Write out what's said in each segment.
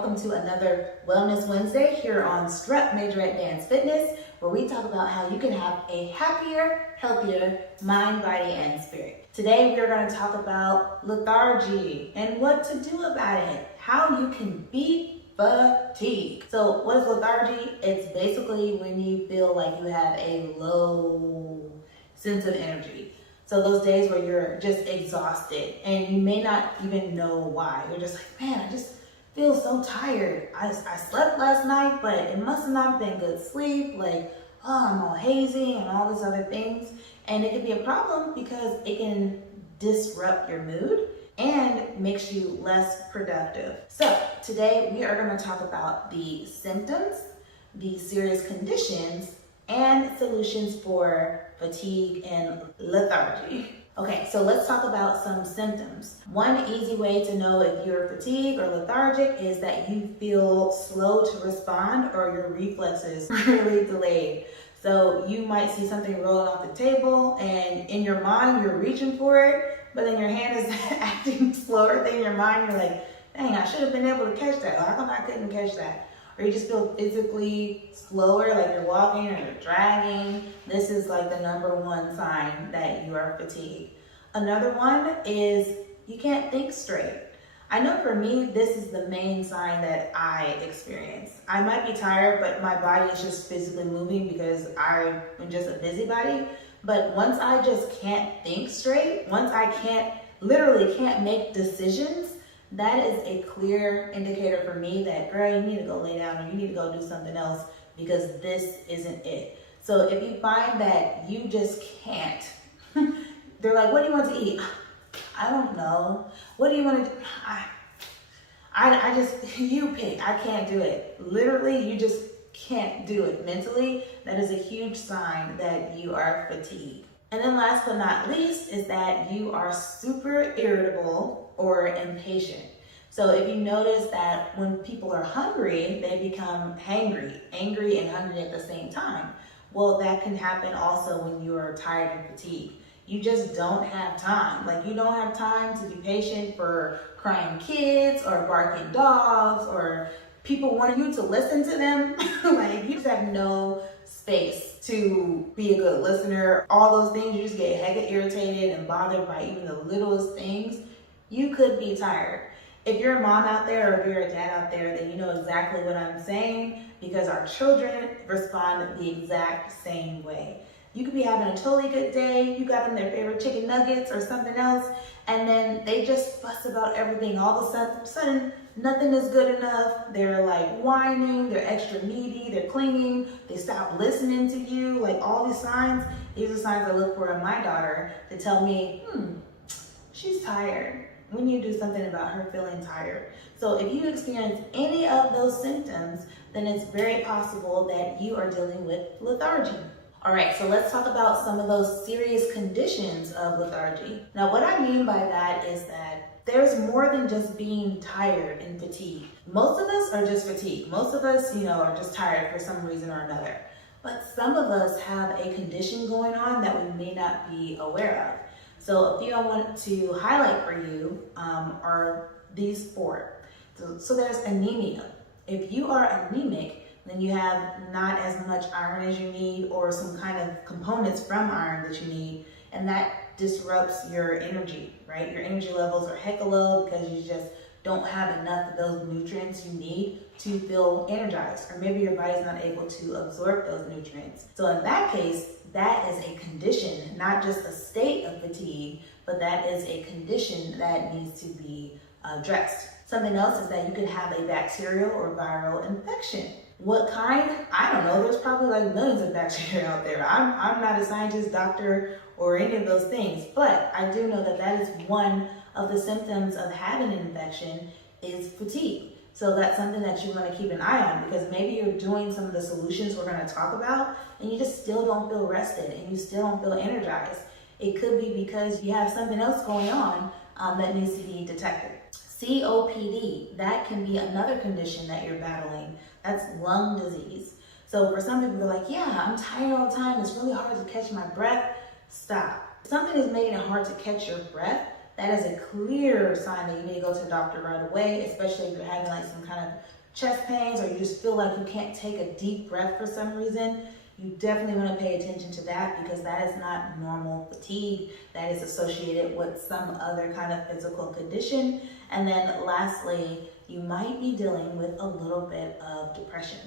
welcome to another Wellness Wednesday here on Strut Majorette Dance Fitness, where we talk about how you can have a happier, healthier mind, body, and spirit. Today we are going to talk about lethargy and what to do about it, how you can beat fatigue. So what is lethargy? It's basically when you feel like you have a low sense of energy. So those days where you're just exhausted and you may not even know why. You're just like, man, I just feel so tired. I slept last night, but it must have not been good sleep. Like, oh, I'm all hazy and all these other things. And it can be a problem because it can disrupt your mood and makes you less productive. So today we are going to talk about the symptoms, the serious conditions, and solutions for fatigue and lethargy. Okay, so let's talk about some symptoms. One easy way to know if you're fatigued or lethargic is that you feel slow to respond or your reflexes really delayed. So you might see something rolling off the table and in your mind you're reaching for it, but then your hand is acting slower than your mind. You're like, dang, I should have been able to catch that. How come I couldn't catch that? Or you just feel physically slower, like you're walking or you're dragging. This is like the number one sign that you are fatigued. Another one is you can't think straight. I know for me, this is the main sign that I experience. I might be tired, but my body is just physically moving because I'm just a busybody. But once I just can't think straight, once I literally can't make decisions, that is a clear indicator for me that, girl, you need to go lay down or you need to go do something else because this isn't it. So if you find that you just can't, they're like, what do you want to eat? I don't know. What do you want to do? I just, you pick. I can't do it. Literally, you just can't do it mentally. That is a huge sign that you are fatigued. And then last but not least is that you are super irritable or impatient. So if you notice that when people are hungry, they become hangry, angry and hungry at the same time. Well, that can happen also when you are tired and fatigued. You just don't have time. Like you don't have time to be patient for crying kids or barking dogs or people wanting you to listen to them. Like you just have no space to be a good listener. All those things, you just get hecka irritated and bothered by even the littlest things. You could be tired. If you're a mom out there or if you're a dad out there, then you know exactly what I'm saying because our children respond the exact same way. You could be having a totally good day, you got them their favorite chicken nuggets or something else, and then they just fuss about everything. All of a sudden, nothing is good enough. They're like whining, they're extra needy, they're clinging, they stop listening to you. Like all these signs, these are signs I look for in my daughter to tell me, she's tired. We need to do something about her feeling tired. So if you experience any of those symptoms, then it's very possible that you are dealing with lethargy. All right, so let's talk about some of those serious conditions of lethargy. Now, what I mean by that is that there's more than just being tired and fatigued. Most of us are just fatigued. Most of us, are just tired for some reason or another. But some of us have a condition going on that we may not be aware of. So a few I want to highlight for you are these four. So there's anemia. If you are anemic, then you have not as much iron as you need or some kind of components from iron that you need, and that disrupts your energy, right? Your energy levels are hecka low because you just don't have enough of those nutrients you need to feel energized, or maybe your body's not able to absorb those nutrients. So in that case, that is a condition, not just a state of fatigue, but that is a condition that needs to be addressed. Something else is that you could have a bacterial or viral infection. What kind? I don't know. There's probably like millions of bacteria out there. I'm not a scientist, doctor, or any of those things, but I do know that that is one of the symptoms of having an infection is fatigue. So that's something that you want to keep an eye on because maybe you're doing some of the solutions we're going to talk about and you just still don't feel rested and you still don't feel energized. It could be because you have something else going on that needs to be detected. COPD, that can be another condition that you're battling. That's lung disease. So for some people, they're like, yeah, I'm tired all the time. It's really hard to catch my breath. Stop. If something is making it hard to catch your breath, that is a clear sign that you need to go to the doctor right away, especially if you're having like some kind of chest pains or you just feel like you can't take a deep breath for some reason. You definitely want to pay attention to that because that is not normal fatigue. That is associated with some other kind of physical condition. And then lastly, you might be dealing with a little bit of depression.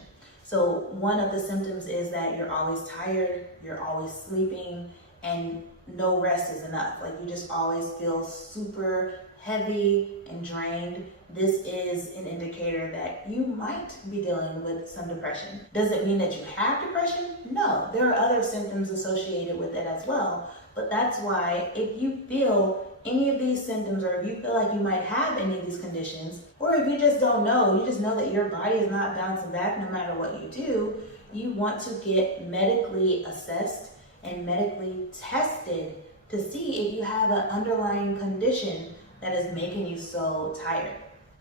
So one of the symptoms is that you're always tired, you're always sleeping, and no rest is enough. Like you just always feel super heavy and drained. This is an indicator that you might be dealing with some depression. Does it mean that you have depression? No, there are other symptoms associated with it as well. But that's why if you feel any of these symptoms, or if you feel like you might have any of these conditions, or if you just don't know, you just know that your body is not bouncing back no matter what you do, you want to get medically assessed and medically tested to see if you have an underlying condition that is making you so tired.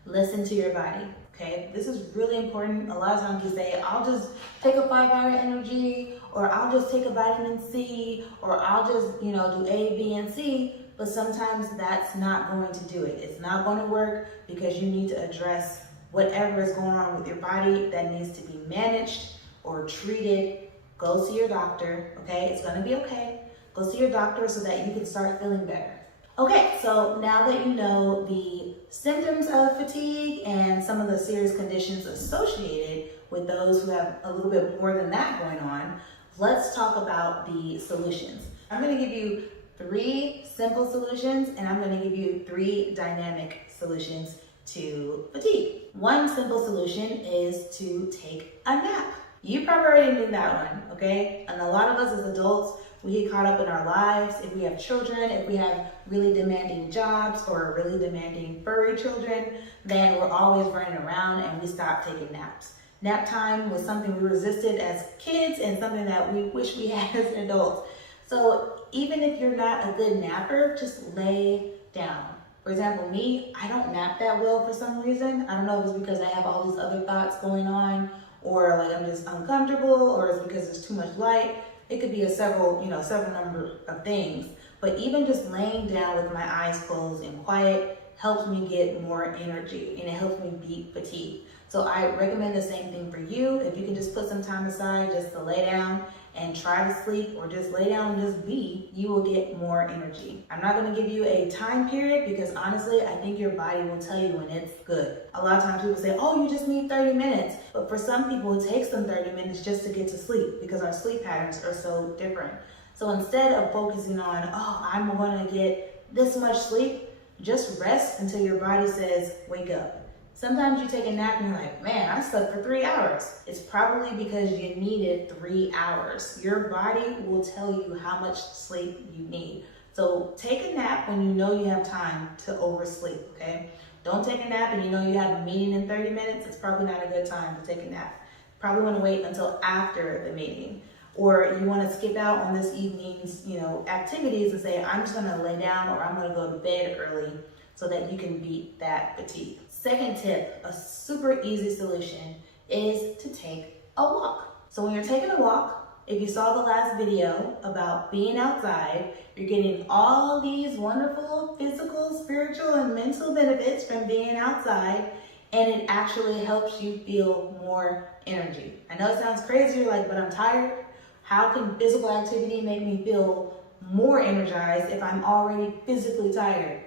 Listen to your body, okay? This is really important. A lot of times you say, I'll just take a 5-hour energy, or I'll just take a vitamin C, or I'll just, do A, B, and C. But sometimes that's not going to do it. It's not going to work because you need to address whatever is going on with your body that needs to be managed or treated. Go see your doctor, okay? It's going to be okay. Go see your doctor so that you can start feeling better. Okay, so now that you know the symptoms of fatigue and some of the serious conditions associated with those who have a little bit more than that going on, let's talk about the solutions. I'm going to give you 3 simple solutions, and I'm going to give you 3 dynamic solutions to fatigue. One simple solution is to take a nap. You probably already knew that one, okay? And a lot of us as adults, we get caught up in our lives. If we have children, if we have really demanding jobs or really demanding furry children, then we're always running around and we stop taking naps. Nap time was something we resisted as kids and something that we wish we had as adults. So even if you're not a good napper, just lay down. For example, me, I don't nap that well for some reason. I don't know if it's because I have all these other thoughts going on, or like I'm just uncomfortable, or it's because there's too much light. It could be a several number of things. But even just laying down with my eyes closed and quiet helps me get more energy and it helps me beat fatigue. So I recommend the same thing for you. If you can just put some time aside just to lay down and try to sleep, or just lay down and just be, you will get more energy. I'm not going to give you a time period because honestly, I think your body will tell you when it's good. A lot of times people say, oh, you just need 30 minutes. But for some people, it takes them 30 minutes just to get to sleep because our sleep patterns are so different. So instead of focusing on, oh, I'm going to get this much sleep, just rest until your body says, wake up. Sometimes you take a nap and you're like, man, I slept for 3 hours. It's probably because you needed 3 hours. Your body will tell you how much sleep you need. So take a nap when you know you have time to oversleep, okay? Don't take a nap and you know you have a meeting in 30 minutes. It's probably not a good time to take a nap. Probably want to wait until after the meeting. Or you want to skip out on this evening's, activities and say, I'm just going to lay down or I'm going to go to bed early so that you can beat that fatigue. Second tip, a super easy solution is to take a walk. So when you're taking a walk, if you saw the last video about being outside, you're getting all these wonderful physical, spiritual, and mental benefits from being outside, and it actually helps you feel more energy. I know it sounds crazy, you're like, but I'm tired. How can physical activity make me feel more energized if I'm already physically tired?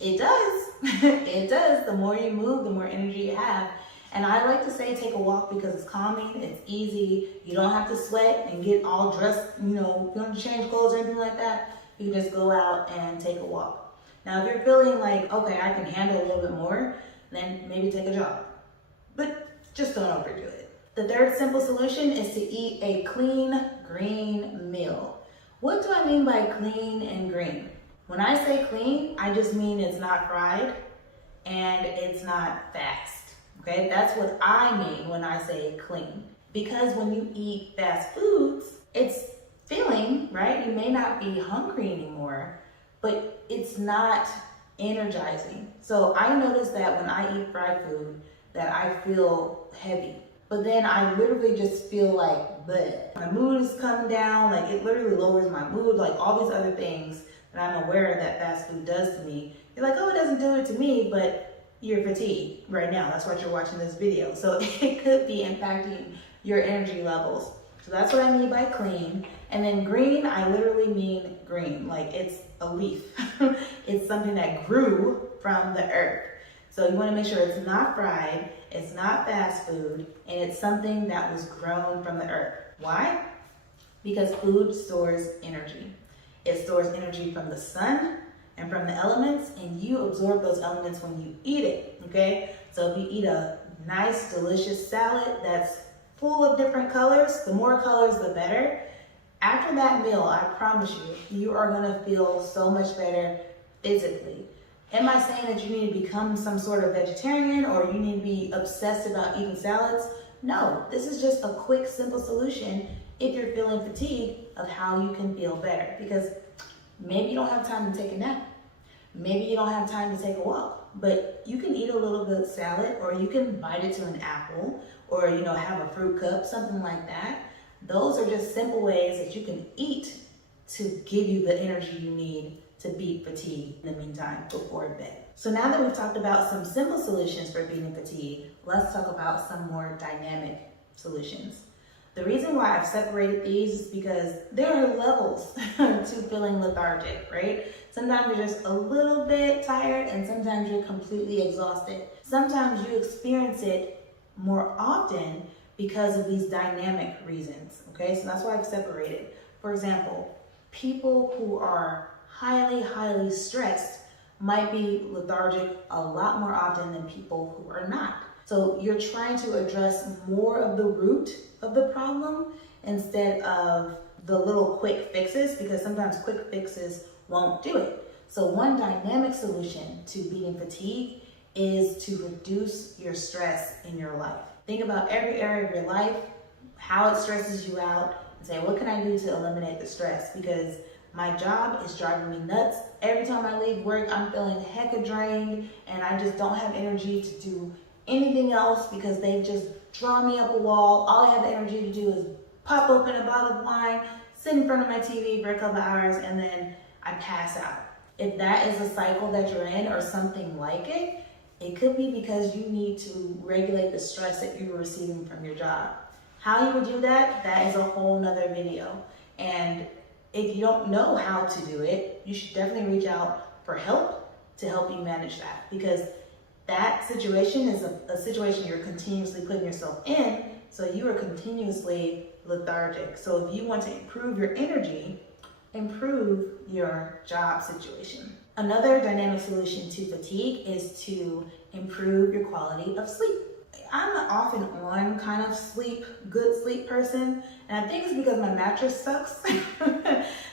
It does. It does. The more you move, the more energy you have. And I like to say take a walk because it's calming, it's easy. You don't have to sweat and get all dressed, you don't have to change clothes or anything like that. You can just go out and take a walk. Now, if you're feeling like, okay, I can handle a little bit more, then maybe take a jog. But just don't overdo it. The third simple solution is to eat a clean, green meal. What do I mean by clean and green? When I say clean, I just mean it's not fried and it's not fast, okay? That's what I mean when I say clean. Because when you eat fast foods, it's filling, right? You may not be hungry anymore, but it's not energizing. So I notice that when I eat fried food, that I feel heavy. But then I literally just feel like, bleh. My mood is coming down, like it literally lowers my mood, like all these other things and I'm aware that fast food does to me, you're like, oh, it doesn't do it to me, but you're fatigued right now. That's why you're watching this video. So it could be impacting your energy levels. So that's what I mean by clean. And then green, I literally mean green, like it's a leaf. It's something that grew from the earth. So you want to make sure it's not fried, it's not fast food, and it's something that was grown from the earth. Why? Because food stores energy. It stores energy from the sun and from the elements, and you absorb those elements when you eat it, okay? So if you eat a nice, delicious salad that's full of different colors, the more colors, the better. After that meal, I promise you, you are gonna feel so much better physically. Am I saying that you need to become some sort of vegetarian or you need to be obsessed about eating salads? No, this is just a quick, simple solution if you're feeling fatigued of how you can feel better. Because maybe you don't have time to take a nap. Maybe you don't have time to take a walk, but you can eat a little bit of salad, or you can bite it to an apple, or have a fruit cup, something like that. Those are just simple ways that you can eat to give you the energy you need to beat fatigue in the meantime before bed. So now that we've talked about some simple solutions for beating fatigue, let's talk about some more dynamic solutions. The reason why I've separated these is because there are levels to feeling lethargic, right? Sometimes you're just a little bit tired and sometimes you're completely exhausted. Sometimes you experience it more often because of these dynamic reasons, okay? So that's why I've separated. For example, people who are highly stressed might be lethargic a lot more often than people who are not. So you're trying to address more of the root of the problem instead of the little quick fixes, because sometimes quick fixes won't do it. So one dynamic solution to beating fatigue is to reduce your stress in your life. Think about every area of your life, how it stresses you out, and say, what can I do to eliminate the stress? Because my job is driving me nuts. Every time I leave work, I'm feeling hecka drained, and I just don't have energy to do anything else because they just draw me up a wall. All I have the energy to do is pop open a bottle of wine, sit in front of my TV for a couple hours, and then I pass out. If that is a cycle that you're in or something like it, it could be because you need to regulate the stress that you're receiving from your job. How you would do that, that is a whole nother video. And if you don't know how to do it, you should definitely reach out for help to help you manage that, because that situation is a situation you're continuously putting yourself in, so you are continuously lethargic. So if you want to improve your energy, improve your job situation. Another dynamic solution to fatigue is to improve your quality of sleep. I'm an off and on kind of good sleep person, and I think it's because my mattress sucks.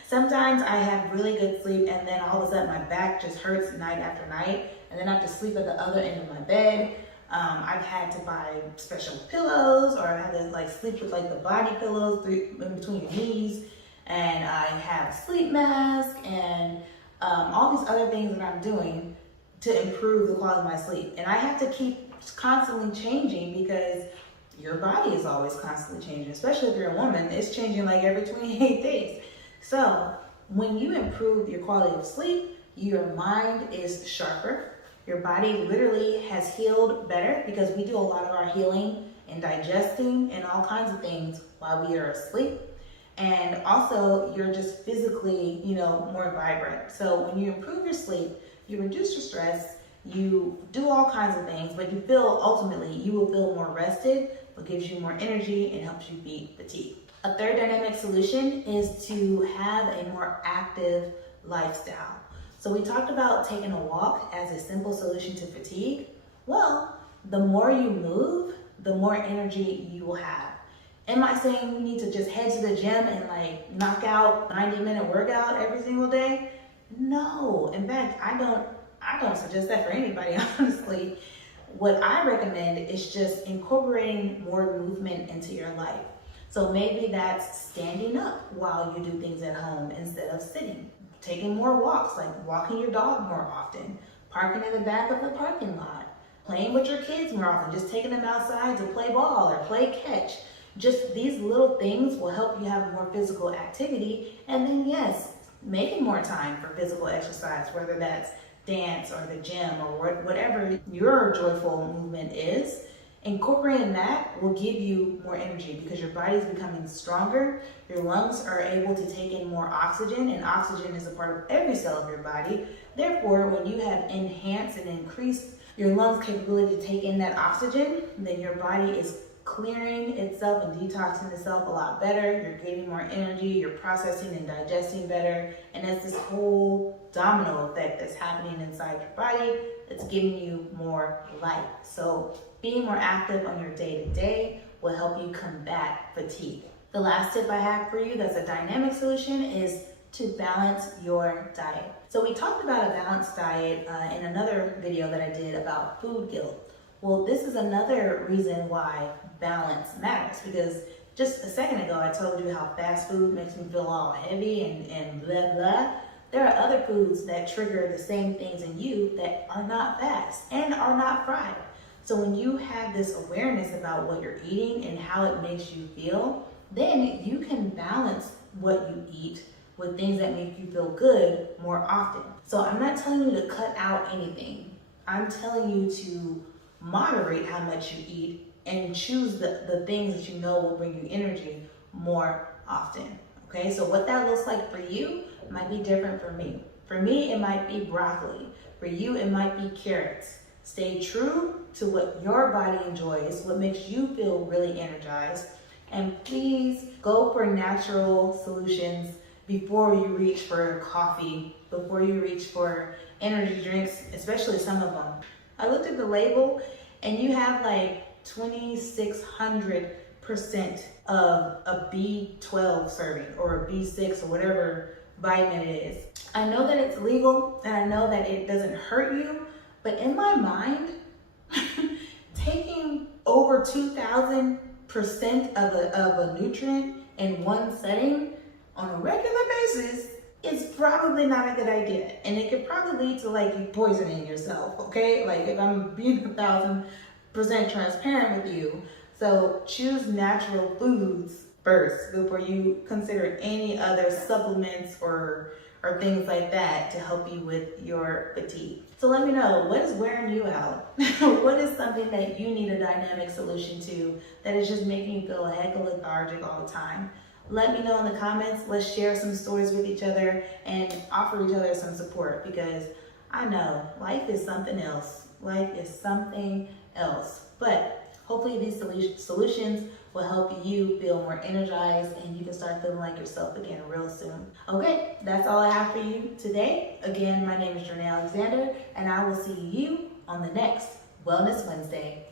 Sometimes I have really good sleep and then all of a sudden my back just hurts night after night, and then I have to sleep at the other end of my bed. I've had to buy special pillows, or I've had to sleep with the body pillows in between your knees, and I have a sleep mask and all these other things that I'm doing to improve the quality of my sleep. And I have to keep constantly changing because your body is always constantly changing, especially if you're a woman. It's changing every 28 days. So when you improve your quality of sleep, your mind is sharper. Your body literally has healed better, because we do a lot of our healing and digesting and all kinds of things while we are asleep. And also you're just physically, more vibrant. So when you improve your sleep, you reduce your stress, you do all kinds of things, but ultimately you will feel more rested, what gives you more energy and helps you beat fatigue. A third dynamic solution is to have a more active lifestyle. So we talked about taking a walk as a simple solution to fatigue. Well, the more you move, the more energy you will have. Am I saying you need to just head to the gym and knock out 90-minute workout every single day? No. In fact, I don't suggest that for anybody, honestly. What I recommend is just incorporating more movement into your life. So maybe that's standing up while you do things at home instead of sitting. Taking more walks, like walking your dog more often, parking in the back of the parking lot, playing with your kids more often, just taking them outside to play ball or play catch. Just these little things will help you have more physical activity. And then yes, making more time for physical exercise, whether that's dance or the gym or whatever your joyful movement is. Incorporating that will give you more energy because your body is becoming stronger. Your lungs are able to take in more oxygen, and oxygen is a part of every cell of your body. Therefore, when you have enhanced and increased your lungs' capability to take in that oxygen, then your body is clearing itself and detoxing itself a lot better. You're gaining more energy, you're processing and digesting better, and it's this whole domino effect that's happening inside your body that's giving you more life. So being more active on your day-to-day will help you combat fatigue. The last tip I have for you that's a dynamic solution is to balance your diet. So we talked about a balanced diet in another video that I did about food guilt. Well, this is another reason why balance matters, because just a second ago I told you how fast food makes me feel all heavy and blah blah. There are other foods that trigger the same things in you that are not fast and are not fried. So when you have this awareness about what you're eating and how it makes you feel, then you can balance what you eat with things that make you feel good more often. So I'm not telling you to cut out anything. I'm telling you to moderate how much you eat and choose the things that you know will bring you energy more often. Okay, so what that looks like for you might be different for me. For me, it might be broccoli. For you, it might be carrots. Stay true to what your body enjoys, what makes you feel really energized, and please go for natural solutions before you reach for coffee, before you reach for energy drinks, especially some of them. I looked at the label and you have like 2,600% of a B12 serving or a B6 or whatever vitamin it is. I know that it's legal and I know that it doesn't hurt you, but in my mind, taking over 2,000% of a nutrient in one setting on a regular basis is probably not a good idea. And it could probably lead to like you poisoning yourself, okay? Like if I'm being 1,000% transparent with you. So choose natural foods first before you consider any other supplements or things like that to help you with your fatigue. So let me know, what is wearing you out? What is something that you need a dynamic solution to that is just making you feel a heck of lethargic all the time? Let me know in the comments. Let's share some stories with each other and offer each other some support, because I know life is something else. Life is something else. But hopefully these solutions will help you feel more energized and you can start feeling like yourself again real soon. Okay, that's all I have for you today. Again, my name is Jornay Alexander, and I will see you on the next Wellness Wednesday.